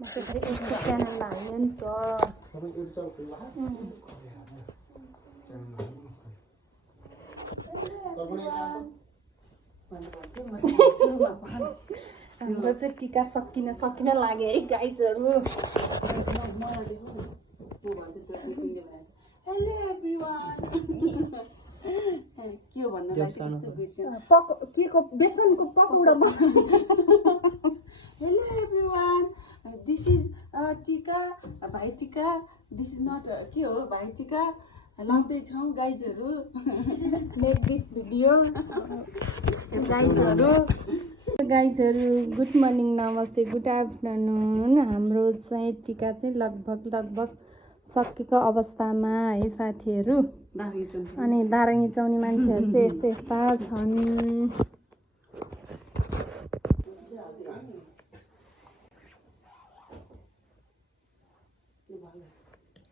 Masih ada YouTube channel lain tuh. हाम्रो चाहिँ टिका सकिन लाग्यो है गाइजहरु। Hello everyone. के भन्न लाग्यो के को बेसनको pakora. Hello everyone, this is Tika भाइ टिका। दिस इज नट के हो भाइ टिका लाउँदै छौं गाइजहरु। मेक दिस भिडियो गाइजहरु। गुड मर्निङ, नमस्ते, गुड आफ्टरनुन। हाम्रो चाहिँ टिका चाहिँ लगभग सकेको अवस्थामा है साथीहरु। अनि दारङ्गी चौनी मान्छेहरु चाहिँ यस्ता छन्।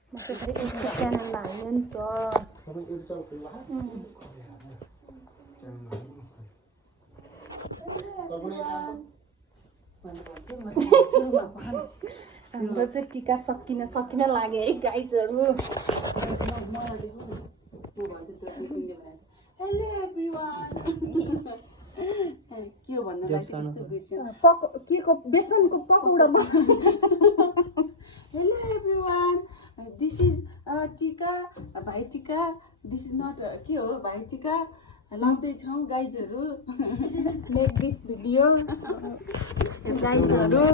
masih ada YouTube channel lain tuh. हाम्रो चाहिँ टिका सकिन लाग्यो है गाइजहरु। Hello everyone. के भन्न लाग्यो के को बेसनको pakora. Hello everyone, this is Tika भाइ टिका। दिस इज नट के हो भाइ टिका लाउँदै छौं गाइजहरु। Make this video गाइजहरु।